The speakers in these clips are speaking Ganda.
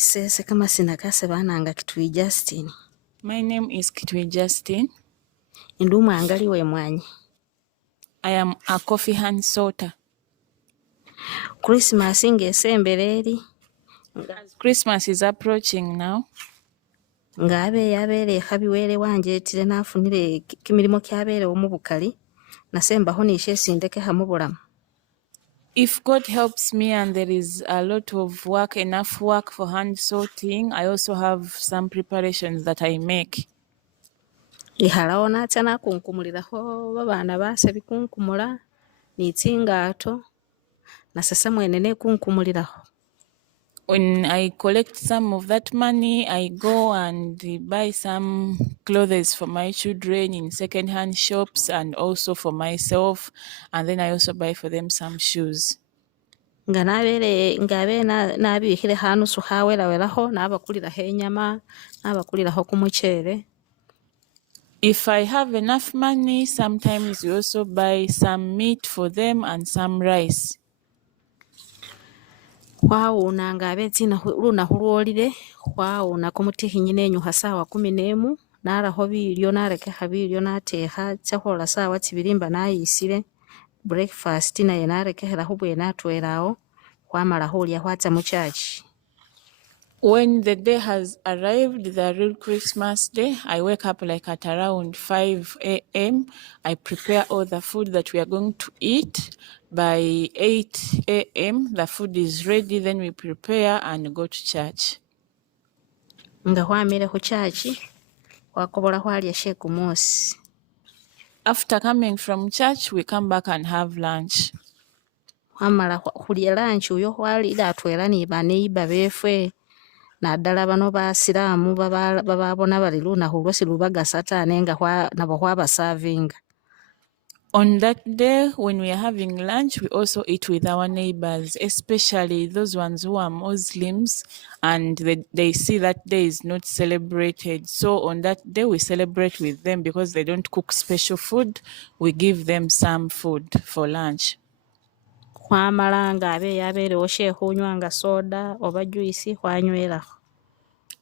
Isese kama sinakase bananga Kitui Justin. My name is Kitui Justin. Indumu angaliwe mwanyi. I am a coffee hand sorter. Christmas ingesembereri. As Christmas is approaching now, Ngabe yabere kabiwere wanje tire nafunire kimirimo kyabere omubukali nasembaho nishe sindeke hamubulamu. if God helps me and there is a lot of work, enough work for hand sorting, I also have some preparations that I make. Ihalawo natya nakunkumuliraho babana base bikunkumula nitsingato nasasa mwene nekunkumuliraho. When I collect some of that money, I go and buy some clothes for my children in second-hand shops and also for myself, and then I also buy for them some shoes. Nga ngabe nabihire hanusu hawelawelaho nabakuliraho enyama nabakuliraho kumuchere. If I have enough money, sometimes we also buy some meat for them and some rice. Khwawuna ngabe lunahu lwolile khwawuna kumutihinyi nenyuha sawa 11 naraho bilyo narekeha bilyo nateha chakhola sawa 2 mba nayisile breakfast naye narekehela hubwene atwelawo khwamala hulya hwacha muchachi. When the day has arrived, the real Christmas day, I wake up like at around 5 a.m. I prepare all the food that we are going to eat. By 8 a.m., the food is ready, then we prepare and go to church. Nga hwamile huchachi hwakobola hwalya shekumosi. After coming from church, we come back and have lunch. Hwamala hulya lunch uyo hwalila atwela ni baneiba befwe naddala bano basilamu bababona bali lunahu lwosi lubagasa tane nga nabo hwabasavinga. On that day, when we are having lunch, we also eat with our neighbors, especially those ones who are Muslims and they see that day is not celebrated. So on that day, we celebrate with them because they don't cook special food. We give them some food for lunch. Hwamala ngabe yaberewo shehunywanga soda oba juisi hwanywelaho.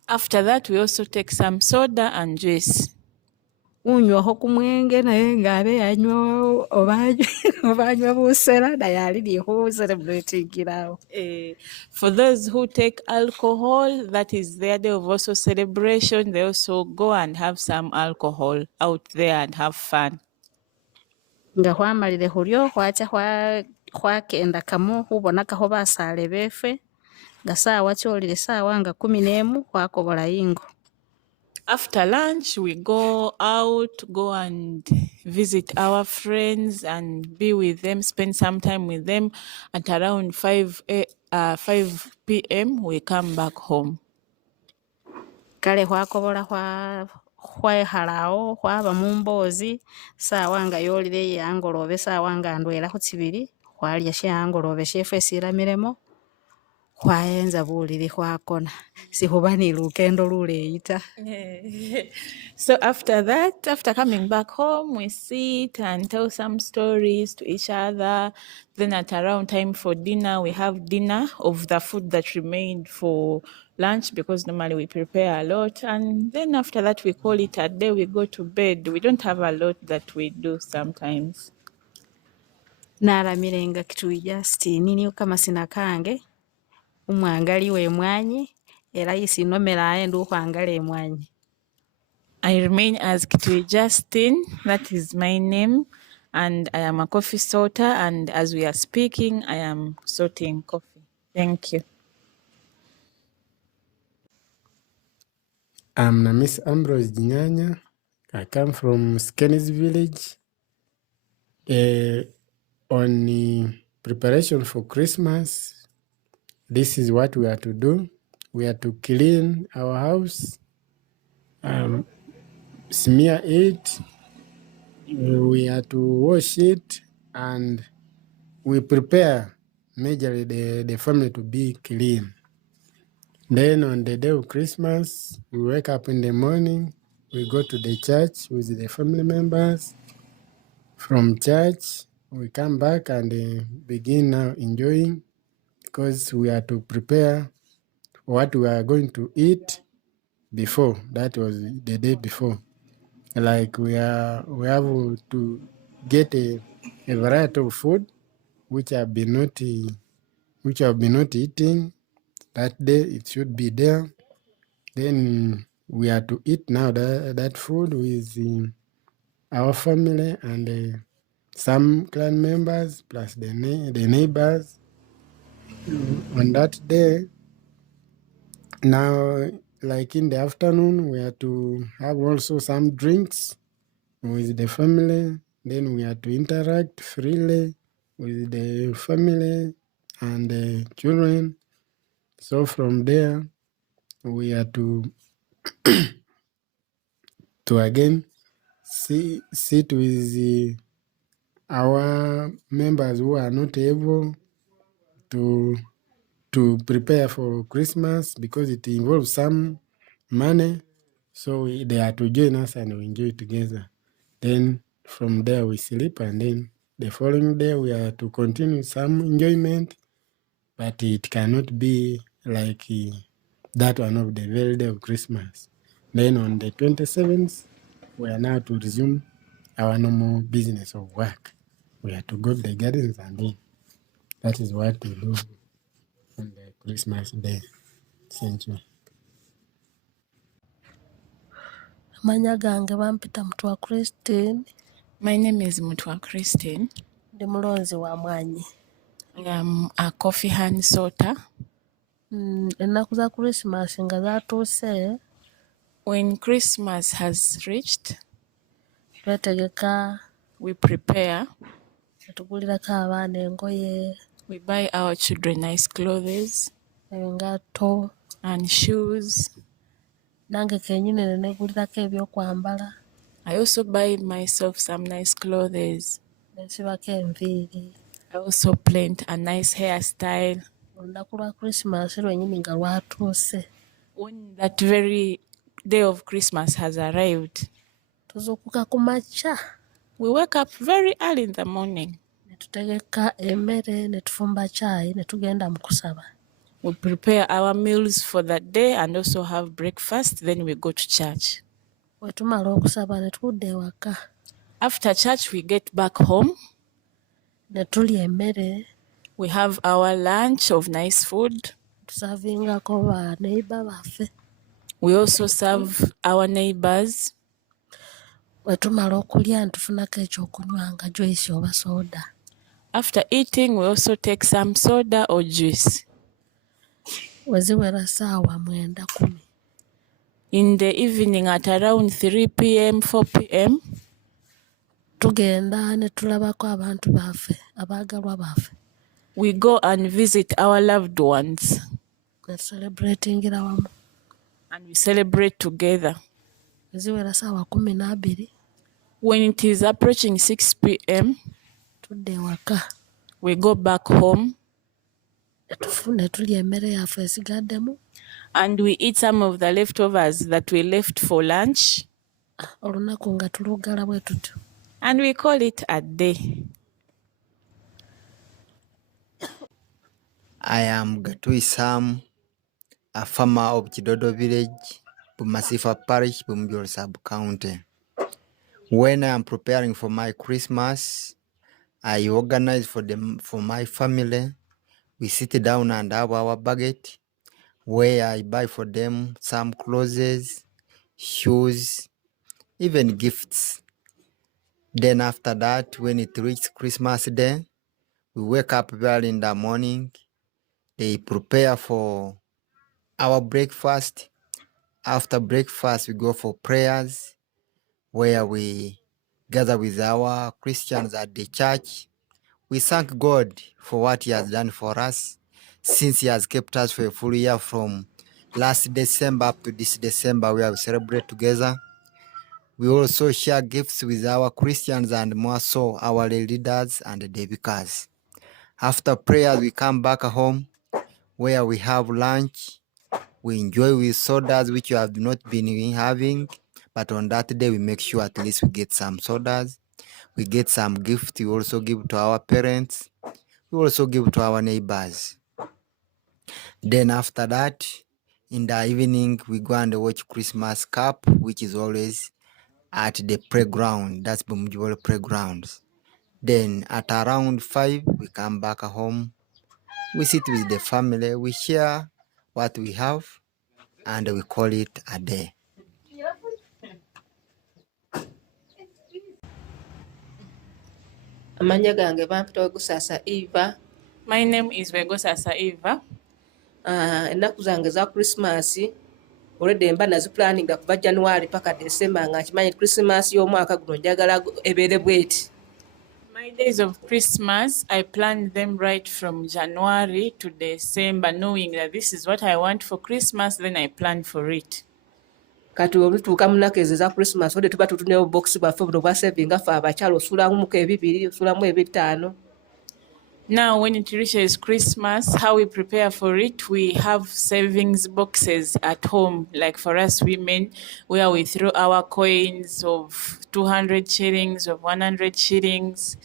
After that, we also take some soda and juice. Unywaho kumwenge naye ngabe yanywa obanywa busera naye aliliho celebratingirawo. For those who take alcohol, that is their day of also celebration. They also go and have some alcohol out there and have fun. Nga hwamalile hulyo hwacha hwakenda kamo hubonakaho basale befe nga sawa cholile sawa nga 11 hwakobola ingo. After lunch, we go out, go and visit our friends and be with them, spend some time with them. At around 5 p.m., we come back home. Kale hwakobola hwehalawo hwaba mumbozi sawa nga yolile yangolobe sawa nga ndwela hutsibili hwalya sheangolobe shefe silamiremo hwayenza bulili hwakona sihuba ni lukendo luleita. So after that, after coming back home, we sit and tell some stories to each other. Then at around time for dinner, we have dinner of the food that remained for lunch because normally we prepare a lot. And then after that, we call it a day, we go to bed. We don't have a lot that we do sometimes. Naramirenga Kitui Justin niyo kama sinakange umwangaliwe mwanyi era isinomela ayendu uhwangale mwanyi. I remain as Kitui Justin, that is my name, and I am a coffee sorter, and as we are speaking, I am sorting coffee. Thank you. I'm Miss Ambrose Jinyanya. I come from Skenis village. On the preparation for Christmas, this is what we are to do. We are to clean our house, smear it, we are to wash it, and we prepare majorly the family to be clean. Then on the day of Christmas, we wake up in the morning, we go to the church with the family members. From church, we come back and begin now enjoying because we are to prepare what we are going to eat before. That was the day before. Like we have to get a variety of food which have been not eating that day. It should be there. Then we are to eat now that food with our family and some clan members plus the neighbors. On that day, now, like in the afternoon, we are to have also some drinks with the family. Then we are to interact freely with the family and the children. So from there, we are to again sit with our members who are not able to prepare for Christmas because it involves some money. So they are to join us and we enjoy together. Then from there we sleep, and then the following day we are to continue some enjoyment, but it cannot be like that one of the very day of Christmas. Then on the 27th, we are now to resume our normal business of work. We are to go to the gardens, and then that is what we do on the Christmas day. Thank you. Amanya gange bampita Mutwa Christine, My name is Mutwa Christine. ndi mulonzi wa Mwanyi. I am a coffee hand sorter. Ennaku za Christmas nga zaatuuse, When Christmas has reached, twetegeka we prepare. ne tugulirako abaana engoye, We buy our children nice clothes engatto, and shoes. nange kennyini ne neegulirako ebyokwambala, I also buy myself some nice clothes. ne nsibako enviiri. I also plant a nice hairstyle. Olunaku lwa Christmas lwennyini nga lwatuuse, When that very day of Christmas has arrived, tuzuukuka ku makya we wake up very early in the morning. ne tutegeka emmere ne tufumba caayi ne tugenda mu kusaba. We prepare our meals for that day and also have breakfast. Then we go to church. Bwe tumala okusaba ne tudda ewaka After church, we get back home. ne tulya emmere, We have our lunch of nice food. tusaavingako baneiba baffe. We also serve our neighbors. Bwe tumala okulya ne tufunako ekyokunywa nga juice oba soda. After eating, we also take some soda or juice. Bwe ziwera ssaawa 9:10 In the evening at around 3 p.m., 4 p.m., tugenda ne tulabako abantu baffe abaagalwa baffe we go and visit our loved ones ne tucelebratingira wamu. and we celebrate together. Bwe ziwera ssaawa 12 When it is approaching 6 p.m., tudda ewaka we go back home ne tulya emmere yaffe esigaddemu. and we eat some of the leftovers that we left for lunch, Olunaku nga tuluggala bwe tutyo. and we call it a day. I am Gatui Sam, a farmer of Kidodo village, Bumasifa parish, Bumjol sub-county. When I am preparing for my Christmas, I organize for my family. We sit down and have our budget where I buy for them some clothes, shoes, even gifts. Then after that, when it reaches Christmas Day, we wake up early in the morning. They prepare for our breakfast. After breakfast, we go for prayers where we gather with our Christians at the church. We thank God for what He has done for us since He has kept us for a full year from last December up to this December, where we celebrate together. We also share gifts with our Christians and more so our leaders and the vicars. After prayers, we come back home where we have lunch. We enjoy with sodas, which we have not been having, but on that day we make sure at least we get some sodas. We get some gift. We also give to our parents. We also give to our neighbors. Then after that, In the evening, we go and watch Christmas Cup, which is always at the playground. That's Bumjibolo playgrounds. Then at around 5, we come back home. We sit with the family, we share what we have, and we call it a day. Amanya gange bampita Wegusasa Eva. My name is Wegosasa Eva. Ennaku zange za Christmas olwedde mba nazipulaninga kuva January paka December nga nkimanyi Christmas y'omwaka guno njagala ebeere bweti. My days of Christmas, I planned them right from January to December, knowing that this is what I want for Christmas, then I plan for it. Kati olutuuka mu nnaku ezo eza Christmas olwedde tuba tutunewo box bwaffe buno bwa savinga ffe abakyala osulamuko ebibiri osulamu ebitaano. Now, when it reaches Christmas, how we prepare for it, we have savings boxes at home. Like for us women, where we throw our coins of 200 shillings, of 100 shillings,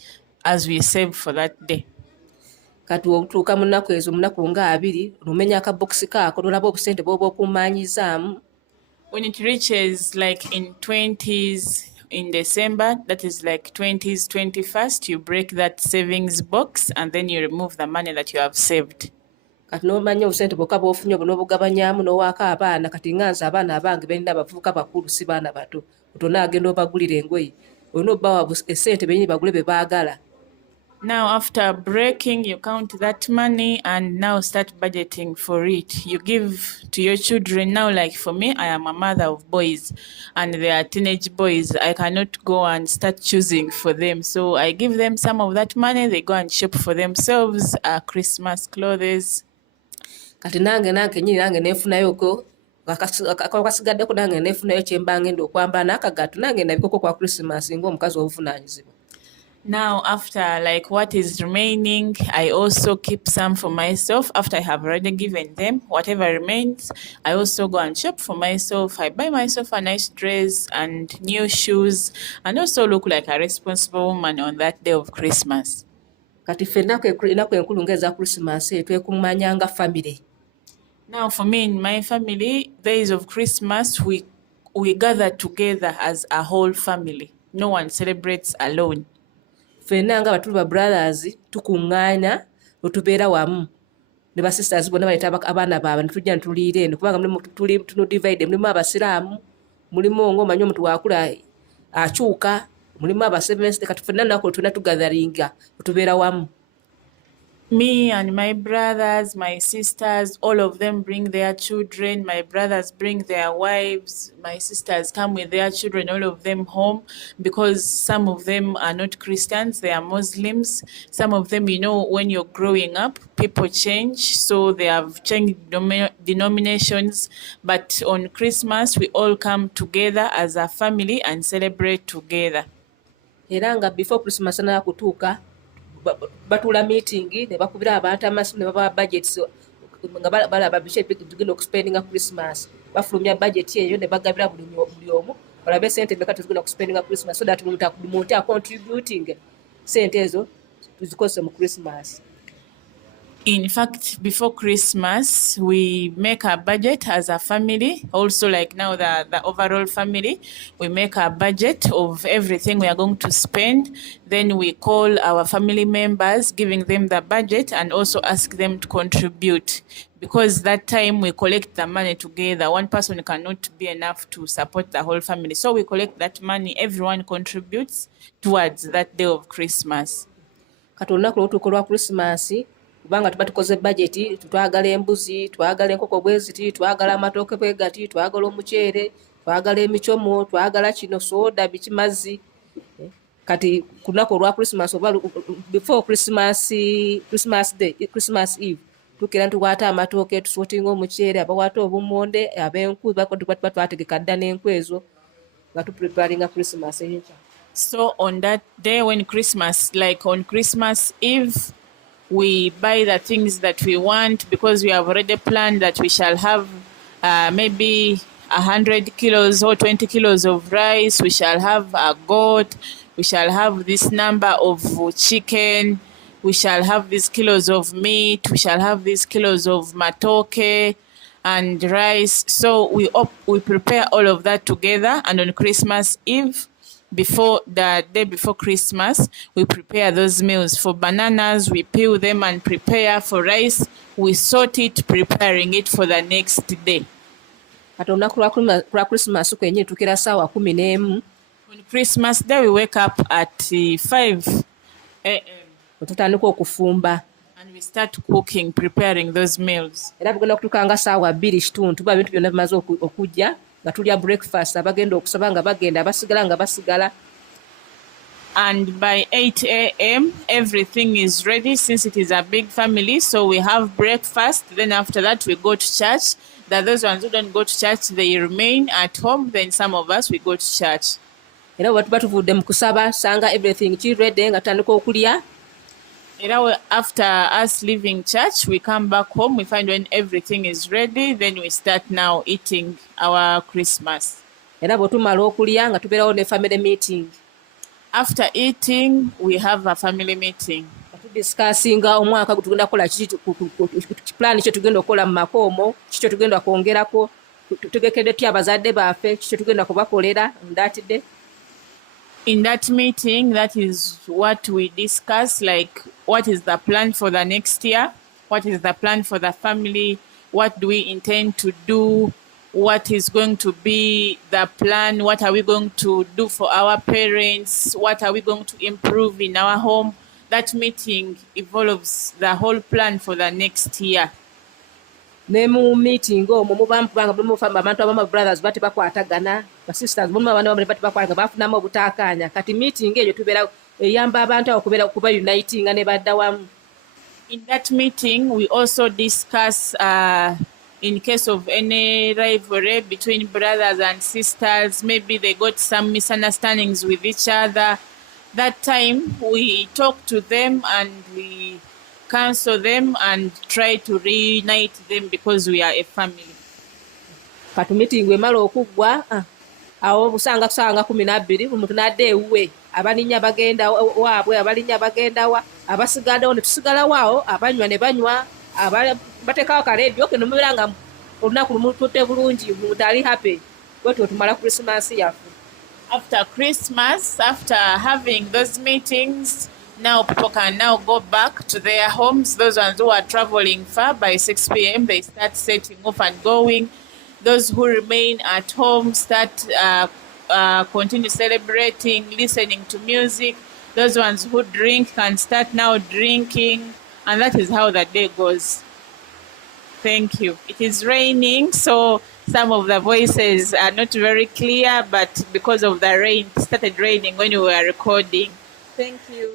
as we save for that day. Kati olutuuka mu nnaku ezo mu nnaku nga abiri olumenya akabokisi kaako nolaba obusente bw'oba okumaanyizaamu. When it reaches like in 20s, in December, that is like 20s, 21st, you break that savings box and then you remove the money that you have saved. Kati n'omanya obusente bwokka bw'ofunye obwo n'obugabanyaamu n'owaako abaana kati nga nze abaana abange balina abavubuka bakulu si baana bato otona agenda obagulira engoye olina obbawa essente benyini bagule be baagala. Now, after breaking, you count that money and now start budgeting for it. You give to your children. Now, like for me, I am a mother of boys and they are teenage boys. I cannot go and start choosing for them. So I give them some of that money. They go and shop for themselves Christmas clothes. Kati nange nyini nange neefunayoko akasigaddeko nange neefunayo kye mba ngenda okwambala n'akagato nange nabikoko kwa Christmas ng'omukazi w'obuvunaanyizibwa. Now, after like what is remaining, I also keep some for myself. After I have already given them, whatever remains, I also go and shop for myself. I buy myself a nice dress and new shoes and also look like a responsible woman on that day of Christmas. Kati ffe ennaku enkulu ng'eza Christmas twekuŋŋaanya nga family. Now, for me in my family, days of Christmas, we gather together as a whole family. No one celebrates alone. Ffenna nga batuli ba brothers tukuŋŋaanya wetubeera wamu ne ba sisters bonna baleeta abaana baabwe ne tujja ne tuliira eno kubanga tuno divide mulimu abasiraamu mulimu ng'omanyi omuntu waakula akyuka mulimu abaseventh kati ffenna nnaku tulina tugatharinga wetubeera wamu. Me and my brothers, my sisters, all of them bring their children. My brothers bring their wives. My sisters come with their children, all of them home, because some of them are not Christians, they are Muslims. Some of them, you know, when you're growing up, people change, so they have changed denominations. But on Christmas, we all come together as a family and celebrate together. Era nga before Christmas nakutuuka batula meeting ne bakubira abantu amasimu ne baba budgets nga balaba bishop tugenda okuspendinga Christmas bafulumya budget eyo ne bagabira buli omu balabe sente meka tugenda okuspendinga Christmas so that omuntu contributing sente ezo tuzikose mu Christmas. In fact, before Christmas, we make a budget as a family. Also, like now, the overall family, we make a budget of everything we are going to spend. Then we call our family members, giving them the budget and also ask them to contribute. Because that time we collect the money together. One person cannot be enough to support the whole family. So we collect that money. Everyone contributes towards that day of Christmas. Kati olunaku lw'otuuka olwa Christmas, kubanga tuba tukoze budget, twagala embuzi, twagala enkoko bwe ziti, twagala amatooke bwe gati, twagala omuceere, twagala emicomo, twagala kino soda biki mazzi. Kati ku lunaku olwa Christmas oba before Christmas Day, Christmas Eve, tukira tuwaata amatooke, tusotinga omuceere, abawaata obumonde, ab'enku tuba twategeka dda n'enku ezo nga tupreparinga Christmas enkya. So on that day when Christmas, like on Christmas Eve, we buy the things that we want because we have already planned that we shall have maybe 100 kilos or 20 kilos of rice. We shall have a goat. We shall have this number of chicken. We shall have these kilos of meat. We shall have these kilos of matoke. and rice. So we prepare all of that together, and on Christmas Eve, before the day before Christmas, we prepare those meals. For bananas, we peel them and prepare. For rice, we sort it, preparing it for the next day. Kati olunaku lwa Christmas kwennyini tukira ssaawa 11. On Christmas Day, we wake up at 5 a.m. tutandika okufumba and we start cooking, preparing those meals. era bugenda kutuuka nga ssaawa 2:00 tuba ebintu byonna bimaze okujja nga tulya breakfast, abagenda okusaba nga bagenda, abasigala nga basigala. And by 8 a.m., everything is ready since it is a big family. So we have breakfast. Then after that, we go to church. Those ones who don't go to church, they remain at home. Then some of us, we go to church. Era bwe tuba tuvudde mu kusaba sanga everything ki ready nga tutandika okulya. After us leaving church, we come back home. We find when everything is ready, then we start now eating our Christmas. Era bwe tumala okulya nga tubeerawo ne family meeting. After eating, we have a family meeting. Tudiscussinga omwaka tugenda kukola plan kyo tugenda okukola mu maka omwo, kikyo tugenda kwongerako, tugekedde tutya abazadde baffe, kikyo tugenda kubakolera on that day. In that meeting, that is what we discuss, like what is the plan for the next year, what is the plan for the family, what do we intend to do, what is going to be the plan, what are we going to do for our parents, what are we going to improve in our home. That meeting involves the whole plan for the next year. Ne mu meeting omwo mubanga abantu abamu brothers bati bakwatagana, ba sisters bomu abantu bati bakwatagana bafunamu obutaakaanya. Kati meeting eyo tubeera eyamba abantu abo kuba uniting ne badda wamu. In that meeting, we also discuss in case of any rivalry between brothers and sisters, maybe they got some misunderstandings with each other. That time we talk to them and we counsel them and try to reunite them because we are a family. Kati meeting emala okuggwa awo busanga kusanga 12 omuntu n'adda ewuwe, abalinya bagenda waabwe, abalinya bagenda wa, abasigaddewo ne tusigala waawo, abanywa ne banywa, bateekawo kaleediyo ke nomubeera nga olunaku lumu tutte bulungi, omuntu ali happy. Bwetyo tumala Christmas yaffe. After Christmas, after having those meetings, now people can now go back to their homes. Those ones who are traveling far, by 6 p.m. they start setting off and going. Those who remain at home start continue celebrating, listening to music. Those ones who drink can start now drinking, and that is how the day goes. Thank you. It is raining, so some of the voices are not very clear, but because of the rain, it started raining when we were recording. Thank you.